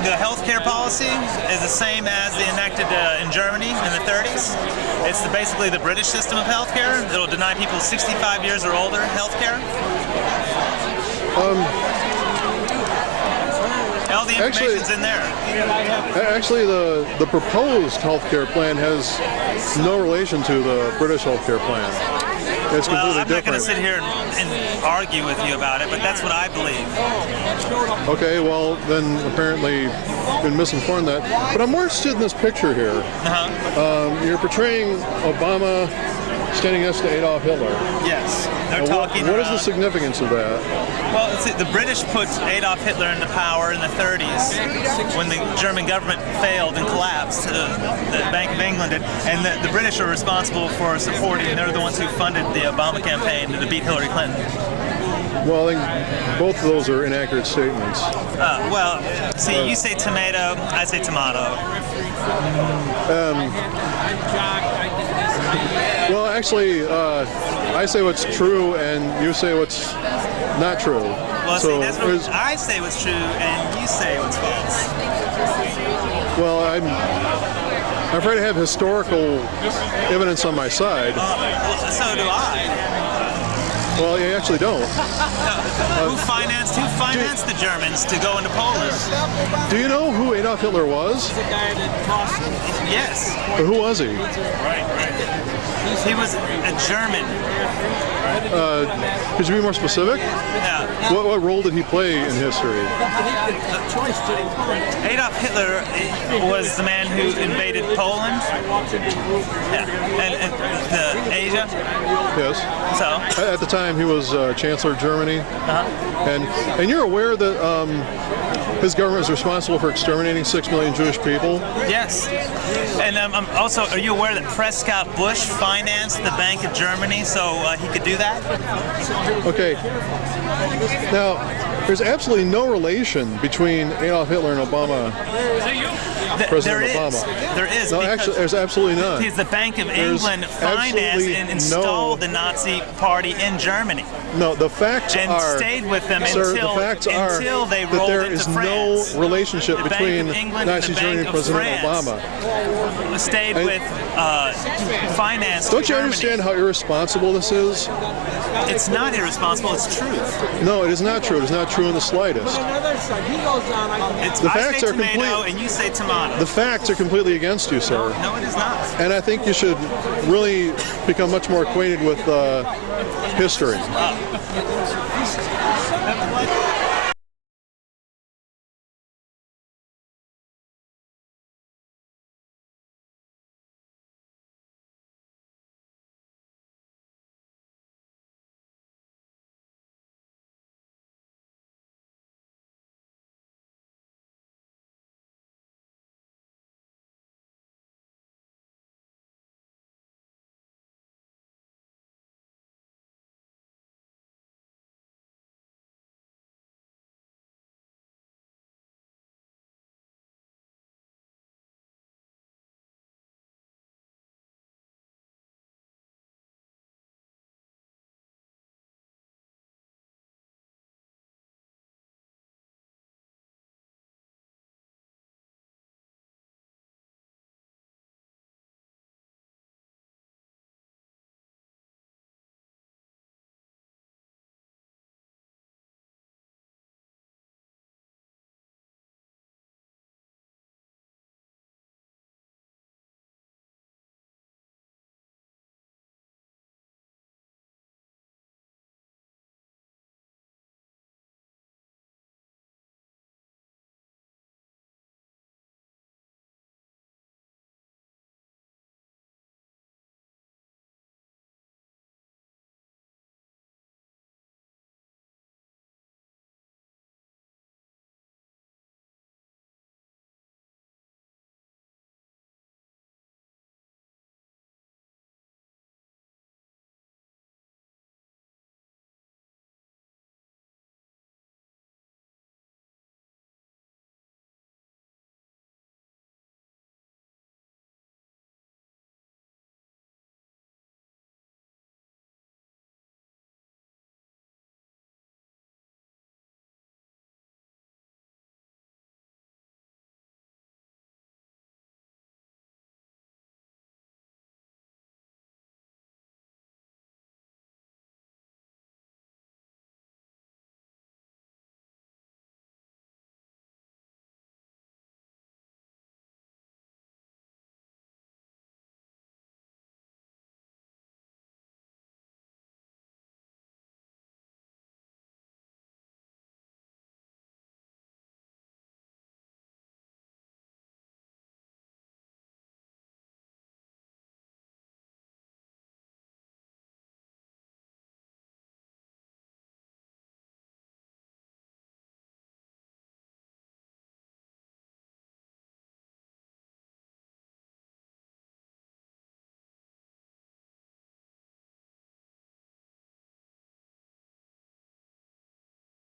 The healthcare policy is the same as the enacted in Germany in the 30s. It's basically the British system of healthcare. It'll deny people 65 years or older healthcare. All the information's in there. Actually, the proposed healthcare plan has no relation to the British healthcare plan. It's completely I'm not going to sit here and argue with you about it, but that's what I believe. Okay, well, then apparently you've been misinformed that. But I'm more interested in this picture here. You're portraying Obama standing next to Adolf Hitler. Yes, they're talking What is the significance of that? Well, the British put Adolf Hitler into power in the 30s when the German government failed and collapsed. The Bank of England did, and the British are responsible for supporting. They're the ones who funded the Obama campaign to beat Hillary Clinton. Well, I think both of those are inaccurate statements. Well, see, you say tomato, I say tomato. Well, actually, I say what's true, and you say what's not true. Well, so see, that's what I say what's true, and you say what's false. Well, I'm afraid to have historical evidence on my side. Well, so do I. Well, you actually don't. Who financed the Germans to go into Poland? Do you know who Adolf Hitler was? Yes. But who was he? He was a German. Could you be more specific? Yeah. What role did he play in history? Adolf Hitler was the man who invaded Poland. Yeah. And Asia. Yes. So. At the time, he was Chancellor of Germany. And you're aware that his government is responsible for exterminating 6 million Jewish people? Yes. And also, are you aware that Prescott Bush financed the Bank of Germany so he could do that? Okay. Now, there's absolutely no relation between Adolf Hitler and Obama. President Obama. There is. No, actually, there's absolutely none. Because the Bank of England financed and installed the Nazi Party in Germany. No, the facts and are, stayed with them sir, until, the facts until are they that rolled there into is France. no relationship the between Bank of England Nazi and the Germany and Bank President of France Obama. Stayed with finance. Don't you Germany. understand how irresponsible this is? It's not irresponsible. It's truth. No, it is not true. It is not true in the slightest. The facts are tomato and you say tomato. The facts are completely against you, sir. No, it is not. And I think you should really become much more acquainted with history.